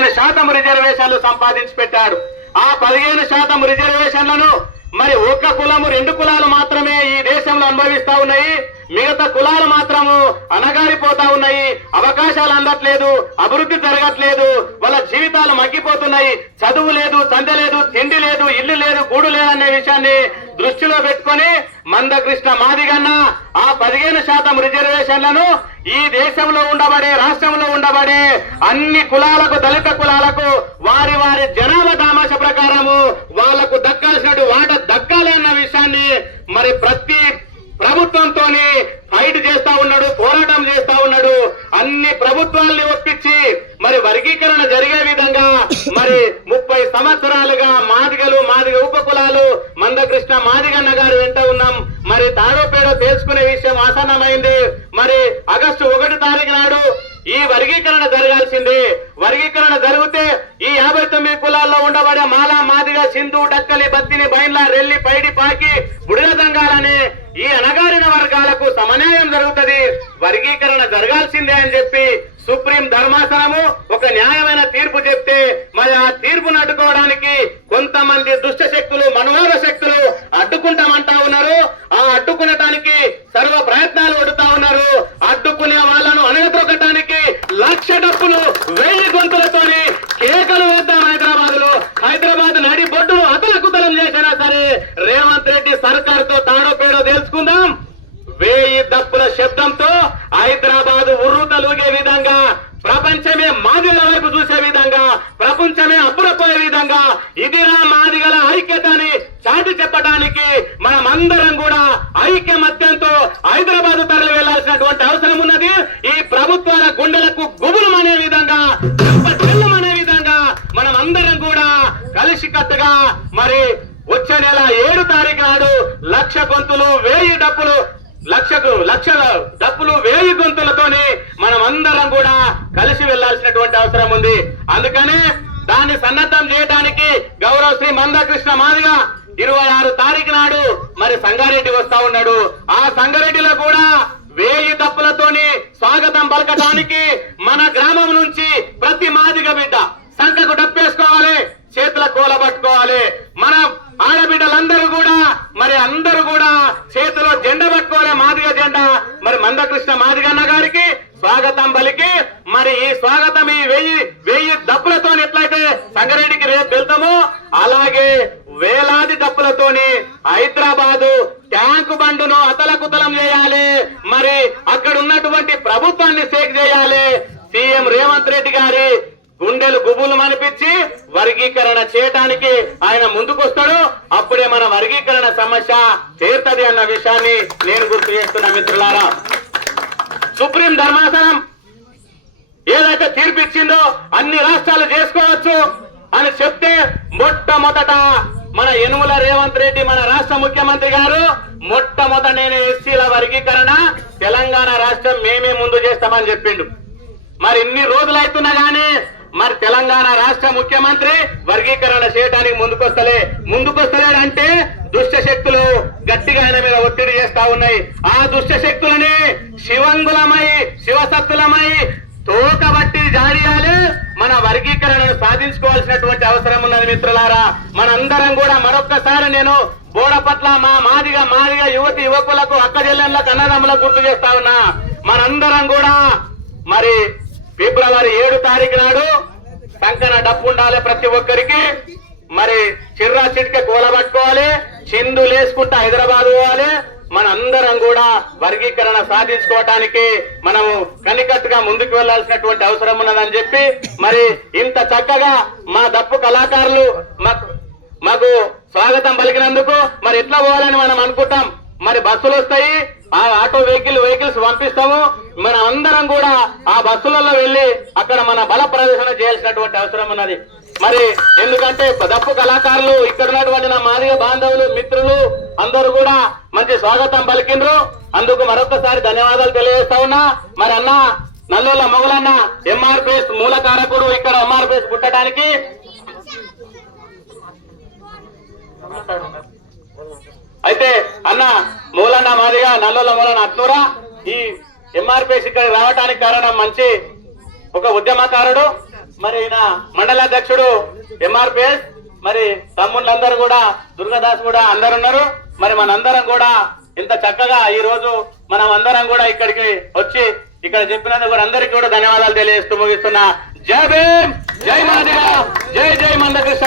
15% రిజర్వేషన్లు సంపాదించి పెట్టాడు. ఆ 15% రిజర్వేషన్లను మరి ఒక్క కులము 2 కులాలు మాత్రమే ఈ దేశంలో అనుభవిస్తా ఉన్నాయి. మిగతా కులాలు మాత్రము అనగారిపోతా ఉన్నాయి. అవకాశాలు అందట్లేదు, అభివృద్ధి జరగట్లేదు, వాళ్ళ జీవితాలు మగ్గిపోతున్నాయి. చదువు లేదు, చంద లేదు, తిండి లేదు, ఇల్లు లేదు, గూడు లేదనే విషయాన్ని దృష్టిలో పెట్టుకొని మందకృష్ణ మాదిగన్న ఆ 15% రిజర్వేషన్లను ఈ దేశంలో ఉండబడే, రాష్ట్రంలో ఉండబడే అన్ని కులాలకు, దళిత కులాలకు వారి వారి జనాభా దామాష ప్రకారము వాళ్లకు దక్కాల్సిన వాట దక్కాలి అన్న విషయాన్ని మరి ప్రతి ప్రభుత్వంతో ఫైట్ చేస్తా ఉన్నాడు, పోరాటం చేస్తా ఉన్నాడు. అన్ని ప్రభుత్వాల్ని ఒప్పించి మరి వర్గీకరణ జరిగే విధంగా మరి 30 సంవత్సరాలుగా మాదిగ ఉపకులాలు మందకృష్ణ మాదిగన్న గారు వెంట ఉన్నాం. మరి తాడోపేడో తెలుసుకునే విషయం ఆసన్నమైంది. మరి ఆగస్టు 1 తారీఖు నాడు ఈ వర్గీకరణ జరగాల్సిందే. వర్గీకరణ జరిగితే ఈ 59 కులాల్లో ఉండబడే మాల, మాదిగ, సింధు, డక్కలి, బత్తిని, బైన్ల, రెల్లి, పైడి, పాకి, బుడిగ సంఘాలని ఈ అణగారిన వర్గాలకు సమన్యాయం జరుగుతుంది, వర్గీకరణ జరగాల్సిందే అని చెప్పి సుప్రీం ధర్మాసనము ఒక న్యాయమైన తీర్పు చెప్తే మరి ఆ తీర్పును అడ్డుకోవడానికి కొంతమంది దుష్ట శక్తులు, మనువాద శక్తులు అడ్డుకుంటామంటా ఉన్నారు. ఆ అడ్డుకునటానికి సర్వ ప్రయత్నాలు ఒడుతా ఉన్నారు. అడ్డుకునే వాళ్ళను అణగదొక్కటానికి 1,00,000 డప్పులు 1000 గొంతులతోని కేకలు వేద్దాం. హైదరాబాద్ నడి బొడ్డును అతలకుతలం చేసినా సరే రేవంత్ రెడ్డి సర్కార్ తో తాడో పేడో తెలుసుకుందాం. 1000 డప్పుల శబ్దంతో హైదరాబాద్ ఉర్రు తలుగే విధంగా, ప్రపంచమే మాదిగల వైపు చూసే విధంగా, ప్రపంచమే అప్పుడపోయే విధంగా ఇదిరా మాదిగల ఐక్యతని చాటి చెప్పడానికి మనమందరం కూడా ఐక్యమత్యంతో హైదరాబాద్ తరలి వెళ్లాల్సినటువంటి అవసరం ఉన్నది. ఈ ప్రభుత్వాల గుండెలకు గుబులు అనే విధంగా, చెల్లమనే విధంగా మనం అందరం కూడా కలిసికట్టుగా మరి వచ్చే నెల 7 తారీఖు నాడు 1,00,000 గొంతులు 1000 డప్పులు 1,00,000 డప్పులు 1000 గొంతులతోని మనం అందరం కూడా కలిసి వెళ్లాల్సినటువంటి అవసరం ఉంది. అందుకనే దాన్ని సన్నద్ధం చేయడానికి గౌరవ శ్రీ మందకృష్ణ మాదిగ 26 తారీఖు నాడు మరి సంగారెడ్డి వస్తా ఉన్నాడు. ఆ సంగారెడ్డిలో కూడా 1000 డప్పులతోని స్వాగతం పలకటానికి మన గ్రామం నుంచి ప్రతి మాదిగ బిడ్డ సంఖకు డప్పేసుకోవాలి, చేతుల కోల పట్టుకోవాలి. మన ఆడబిడ్డలందరూ కూడా మరి అందరూ కూడా చేతిలో జెండా పట్టుకోవాలి, మాదిగ జెండా. మరి మందకృష్ణ మాదిగన్న గారికి స్వాగతం పలికి మరి ఈ స్వాగతం ఈ 1000 డప్పులతో ఎట్లయితే సంగారెడ్డికి రేపు వెళ్తామో అలాగే వేలాది డప్పులతోని హైదరాబాదు ట్యాంకు బండును అతలకుతలం చేయాలి. మరి అక్కడ ఉన్నటువంటి ప్రభుత్వాన్ని షేక్ చేయాలి. సీఎం రేవంత్ రెడ్డి గారి గుండెలు గుబులు అనిపించి వర్గీకరణ చేయటానికి ఆయన ముందుకొస్తాడు. అప్పుడే మన వర్గీకరణ సమస్య తీరుతుంది అన్న విషయాన్ని నేను గుర్తు చేస్తున్నా. మిత్రులారా, సుప్రీం ధర్మాసనం ఏదైతే తీర్పిచ్చిందో అన్ని రాష్ట్రాలు చేసుకోవచ్చు అని చెప్తే మొట్టమొదట మన యనుమల రేవంత్ రెడ్డి మన రాష్ట్ర ముఖ్యమంత్రి గారు మొట్టమొదట నేను ఎస్సీల వర్గీకరణ తెలంగాణ రాష్ట్రం మేమే ముందు చేస్తామని చెప్పిండు. మరి ఇన్ని రోజులైతున్నా గానీ మరి తెలంగాణ రాష్ట్ర ముఖ్యమంత్రి వర్గీకరణ చేయడానికి ముందుకొస్తలేడంటే దుష్ట శక్తులు గట్టిగా ఆయన మీద ఒత్తిడి చేస్తా ఉన్నాయి. ఆ దుష్ట శక్తులని శివంగులమై, శివసత్తులమై తోకబట్టి జాడియాలి. మన వర్గీకరణను సాధించుకోవాల్సినటువంటి అవసరం ఉన్నది. మిత్రులారా, మనందరం కూడా మరొక్కసారి నేను బోడపట్ల మా మాదిగ యువతి యువకులకు, అక్క చెల్లెళ్ళకు, అన్నదమ్ములకు గుర్తు చేస్తా ఉన్నా. మనందరం కూడా మరి ఫిబ్రవరి 7 తారీఖు నాడు సంకన డప్పు ఉండాలి ప్రతి ఒక్కరికి. మరి చిర్రా చిట్క కూలబట్టుకోవాలి, చిందులు వేసుకుంటా హైదరాబాద్ పోవాలి. మనందరం కూడా వర్గీకరణ సాధించుకోవటానికి మనము కనికట్టుగా ముందుకు వెళ్లాల్సినటువంటి అవసరం ఉన్నదని చెప్పి మరి ఇంత చక్కగా మా దప్పు కళాకారులు మాకు స్వాగతం పలికినందుకు మరి ఎట్లా పోవాలని మనం అనుకుంటాం. మరి బస్సులు వస్తాయి, ఆ ఆటో వెహికల్స్ పంపిస్తాము. మనం అందరం కూడా ఆ బస్సులలో వెళ్లి అక్కడ మన బల ప్రదర్శన చేయాల్సినటువంటి అవసరం ఉన్నది. మరి ఎందుకంటే దప్పు కళాకారులు ఇక్కడ ఉన్నటువంటి నా మాదిగ బాంధవులు, మిత్రులు అందరూ కూడా మంచి స్వాగతం పలికిండ్రు. అందుకు మరొకసారి ధన్యవాదాలు తెలియజేస్తా ఉన్నా. మరి అన్న నల్లోల మొగలన్న ఎంఆర్పిఎస్ మూల కారకుడు, ఇక్కడ ఎంఆర్పిఎస్ పుట్టడానికి అయితే అన్న మూలన్న మాదిగా నల్లోల మూలన్న అత్నూరా ఈ ఎంఆర్పిఎస్ ఇక్కడ రావడానికి కారణం మంచి ఒక ఉద్యమకారుడు, మరి ఈయన మండల అధ్యక్షుడు ఎంఆర్పిఎస్, మరి తమ్ముళ్ళందరూ కూడా దుర్గాదాస్ కూడా అందరు ఉన్నారు. మరి మనందరం కూడా ఇంత చక్కగా ఈ రోజు మనం అందరం కూడా ఇక్కడికి వచ్చి ఇక్కడ చెప్పినందుకు అందరికీ కూడా ధన్యవాదాలు తెలియజేస్తూ ముగిస్తున్నా. జై భీమ్, జై మందిగా, జై జై మందకృష్ణ.